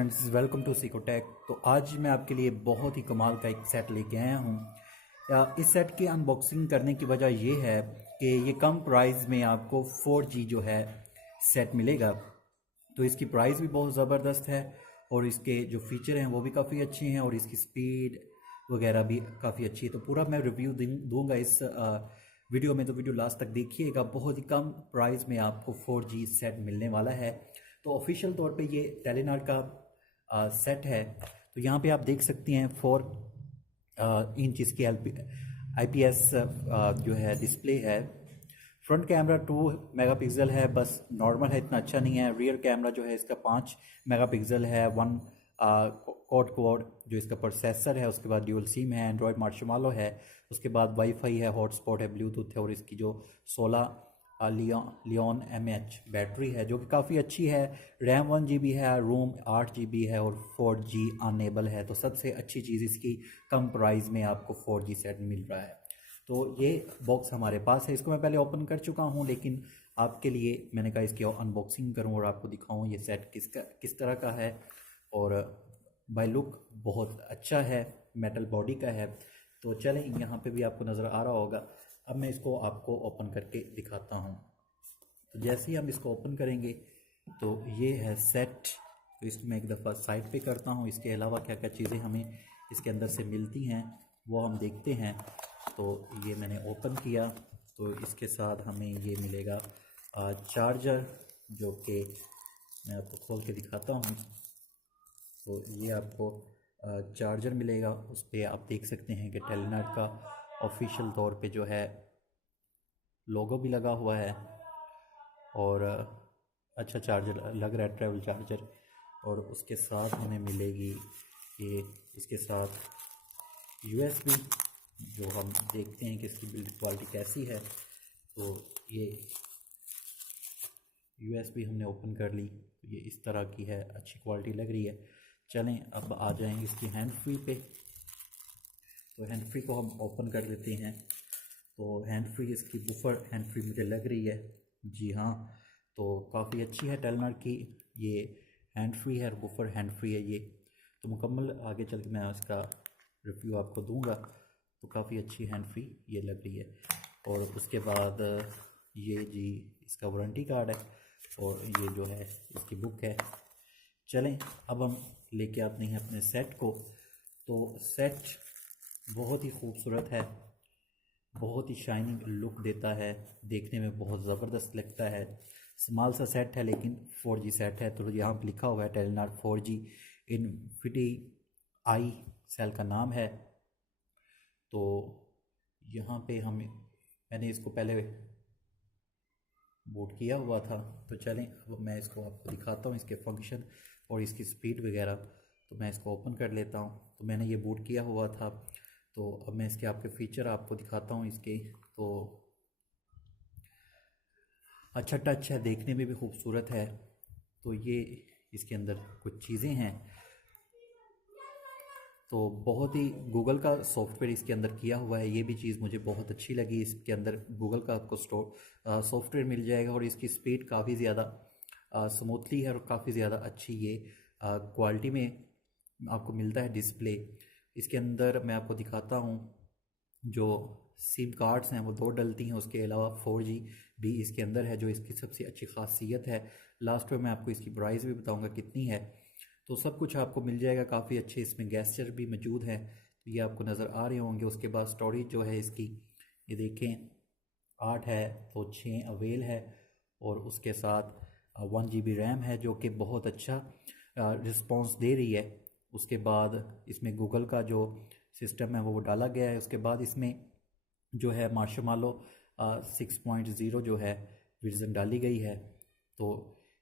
Friends, welcome to सिकोटेक। तो आज मैं आपके लिए बहुत ही कमाल का एक सेट लेके आया हूँ। इस सेट की अनबॉक्सिंग करने की वजह ये है कि ये कम प्राइस में आपको 4G जो है सेट मिलेगा। तो इसकी प्राइस भी बहुत ज़बरदस्त है और इसके जो फीचर हैं वो भी काफ़ी अच्छे हैं और इसकी स्पीड वगैरह भी काफ़ी अच्छी है। तो पूरा मैं रिव्यू दूंगा इस वीडियो में, तो वीडियो लास्ट तक देखिएगा। बहुत ही कम प्राइस में आपको 4G सेट मिलने वाला है। तो ऑफिशियल तौर पे ये टेलीनॉर का सेट है। तो यहाँ पे आप देख सकते हैं 4 इंच इसकी IPS जो है डिस्प्ले है। फ्रंट कैमरा 2 मेगापिक्सल है, बस नॉर्मल है, इतना अच्छा नहीं है। रियर कैमरा जो है इसका 5 मेगापिक्सल है। वन कोड कोड जो इसका प्रोसेसर है, उसके बाद ड्यूल सिम है, एंड्रॉयड मार्शमेलो है, उसके बाद वाईफाई है, हॉटस्पॉट है, ब्लूटूथ है और इसकी जो 16 लियोन MH बैटरी है जो कि काफ़ी अच्छी है। रैम 1 GB है, रोम 8 GB है और 4G अनेबल है। तो सबसे अच्छी चीज़ इसकी कम प्राइस में आपको 4G सेट मिल रहा है। तो ये बॉक्स हमारे पास है, इसको मैं पहले ओपन कर चुका हूँ, लेकिन आपके लिए मैंने कहा इसकी अनबॉक्सिंग करूँ और आपको दिखाऊँ ये सेट किस तरह का है। और बाय लुक बहुत अच्छा है, मेटल बॉडी का है। तो चलें, यहाँ पे भी आपको नज़र आ रहा होगा। अब मैं इसको आपको ओपन करके दिखाता हूँ। तो जैसे ही हम इसको ओपन करेंगे तो ये है सेट। तो इसको मैं एक दफ़ा साइड पे करता हूँ। इसके अलावा क्या क्या चीज़ें हमें इसके अंदर से मिलती हैं वो हम देखते हैं। तो ये मैंने ओपन किया तो इसके साथ हमें ये मिलेगा चार्जर, जो कि मैं आपको खोल के दिखाता हूँ। तो ये आपको चार्जर मिलेगा। उस पर आप देख सकते हैं कि टेलीनॉर का ऑफिशियल तौर पे जो है लोगो भी लगा हुआ है और अच्छा चार्जर लग रहा है, ट्रैवल चार्जर। और उसके साथ हमें मिलेगी ये इसके साथ USB, जो हम देखते हैं कि इसकी बिल्ड क्वालिटी कैसी है। तो ये USB हमने ओपन कर ली, तो ये इस तरह की है, अच्छी क्वालिटी लग रही है। चलें अब आ जाएंगे इसकी हैंड फ्री पे। तो हैंड फ्री को हम ओपन कर लेते हैं। तो हैंड फ्री इसकी बुफर हैंड फ्री मुझे लग रही है, जी हाँ। तो काफ़ी अच्छी है टेलीनॉर की ये हैंड फ्री है, बुफर हैंड फ्री है ये। तो मुकम्मल आगे चल के मैं इसका रिव्यू आपको दूंगा। तो काफ़ी अच्छी हैंड फ्री ये लग रही है। और उसके बाद ये जी इसका वारंटी कार्ड है और ये जो है इसकी बुक है। चलें अब हम लेके आते हैं अपने सेट को। तो सेट बहुत ही खूबसूरत है, बहुत ही शाइनिंग लुक देता है, देखने में बहुत ज़बरदस्त लगता है। स्मॉल सा सेट है लेकिन 4G सेट है। तो यहाँ पर लिखा हुआ है टेलीनॉर 4G इन्फिनिटी आई सेल का नाम है। तो यहाँ पे मैंने इसको पहले बूट किया हुआ था। तो चलें अब मैं इसको आपको दिखाता हूँ इसके फंक्शन और इसकी स्पीड वगैरह। तो मैं इसको ओपन कर लेता हूँ। तो मैंने ये बूट किया हुआ था। तो अब मैं इसके आपके फ़ीचर आपको दिखाता हूँ इसके। तो अच्छा टच है, देखने में भी खूबसूरत है। तो ये इसके अंदर कुछ चीज़ें हैं। तो बहुत ही गूगल का सॉफ्टवेयर इसके अंदर किया हुआ है, ये भी चीज़ मुझे बहुत अच्छी लगी। इसके अंदर गूगल का आपको सॉफ्टवेयर मिल जाएगा और इसकी स्पीड काफ़ी ज़्यादा स्मूथली है और काफ़ी ज़्यादा अच्छी ये क्वालिटी में आपको मिलता है डिस्प्ले। इसके अंदर मैं आपको दिखाता हूँ, जो सिम कार्ड्स हैं वो 2 डलती हैं। उसके अलावा 4G भी इसके अंदर है, जो इसकी सबसे अच्छी खासियत है। लास्ट में मैं आपको इसकी प्राइस भी बताऊँगा कितनी है। तो सब कुछ आपको मिल जाएगा काफ़ी अच्छे। इसमें गेस्चर भी मौजूद है, तो ये आपको नज़र आ रहे होंगे। उसके बाद स्टोरेज जो है इसकी, ये देखें 8 है तो 6 अवेल है। और उसके साथ 1 GB रैम है, जो कि बहुत अच्छा रिस्पॉन्स दे रही है। उसके बाद इसमें गूगल का जो सिस्टम है वो डाला गया है। उसके बाद इसमें जो है मार्शमेलो 6.0 जो है वर्जन डाली गई है। तो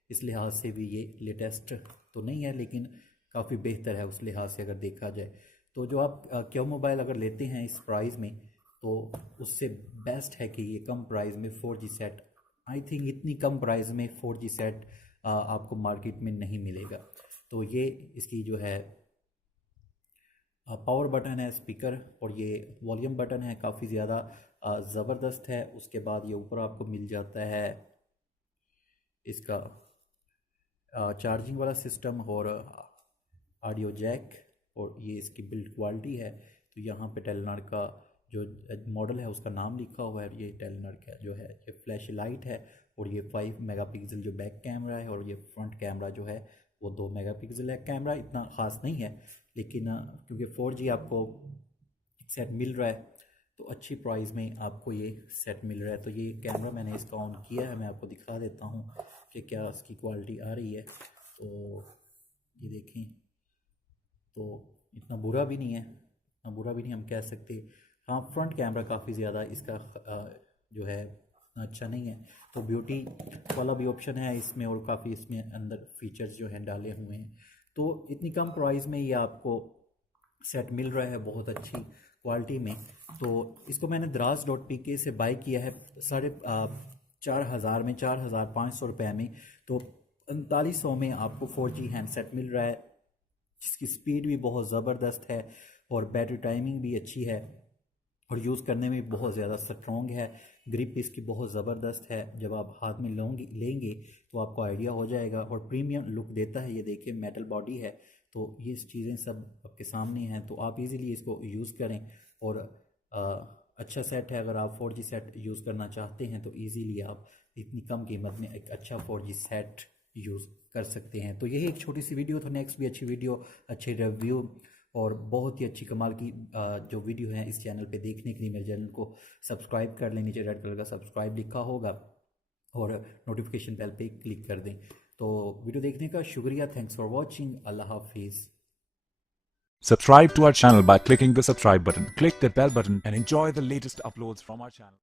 इस लिहाज से भी ये लेटेस्ट तो नहीं है, लेकिन काफ़ी बेहतर है उस लिहाज से अगर देखा जाए। तो जो आप क्यू मोबाइल अगर लेते हैं इस प्राइस में, तो उससे बेस्ट है कि ये कम प्राइस में 4G सेट, आई थिंक इतनी कम प्राइस में 4G सेट आपको मार्केट में नहीं मिलेगा। तो ये इसकी जो है पावर बटन है, स्पीकर, और ये वॉल्यूम बटन है, काफ़ी ज़्यादा ज़बरदस्त है। उसके बाद ये ऊपर आपको मिल जाता है इसका चार्जिंग वाला सिस्टम और ऑडियो जैक, और ये इसकी बिल्ड क्वालिटी है। तो यहाँ पे टेलीनॉर का जो मॉडल है उसका नाम लिखा हुआ है। ये टेलीनॉर का जो है ये फ्लैश लाइट है, और ये 5 मेगापिक्सल जो बैक कैमरा है, और ये फ्रंट कैमरा जो है वो 2 मेगापिक्सल है। कैमरा इतना ख़ास नहीं है, लेकिन क्योंकि 4G आपको एक सेट मिल रहा है तो अच्छी प्राइस में आपको ये सेट मिल रहा है। तो ये कैमरा मैंने इसका ऑन किया है, मैं आपको दिखा देता हूँ कि क्या इसकी क्वालिटी आ रही है। तो ये देखें, तो इतना बुरा भी नहीं है, इतना बुरा भी नहीं हम कह सकते। हाँ, फ्रंट कैमरा काफ़ी ज़्यादा इसका जो है अच्छा नहीं है। तो ब्यूटी वाला भी ऑप्शन है इसमें, और काफ़ी इसमें अंदर फीचर्स जो हैं डाले हुए हैं। तो इतनी कम प्राइस में ये आपको सेट मिल रहा है बहुत अच्छी क्वालिटी में। तो इसको मैंने Draz.pk से बाय किया है 4,500 में, 4,500 रुपये में। तो 3900 में आपको 4G हैंडसेट मिल रहा है, जिसकी स्पीड भी बहुत ज़बरदस्त है और बैटरी टाइमिंग भी अच्छी है, और यूज़ करने में बहुत ज़्यादा स्ट्रॉन्ग है। ग्रिप इसकी बहुत ज़बरदस्त है, जब आप हाथ में लेंगे तो आपको आइडिया हो जाएगा। और प्रीमियम लुक देता है, ये देखिए मेटल बॉडी है। तो ये चीज़ें सब आपके सामने हैं, तो आप इजीली इसको यूज़ करें। और अच्छा सेट है, अगर आप 4G सेट यूज़ करना चाहते हैं तो इजीली आप इतनी कम कीमत में एक अच्छा 4G सेट यूज़ कर सकते हैं। तो यही एक छोटी सी वीडियो, तो नेक्स्ट भी अच्छी वीडियो, अच्छे रिव्यू और बहुत ही अच्छी कमाल की जो वीडियो है इस चैनल पे देखने के लिए मेरे चैनल को सब्सक्राइब कर लें। नीचे रेड कलर का सब्सक्राइब लिखा होगा, और नोटिफिकेशन बेल पे क्लिक कर दें। तो वीडियो देखने का शुक्रिया, थैंक्स फॉर वॉचिंग, अल्लाह हाफिज़। Subscribe to our channel by clicking the subscribe button. Click the bell button and enjoy the latest uploads from our channel.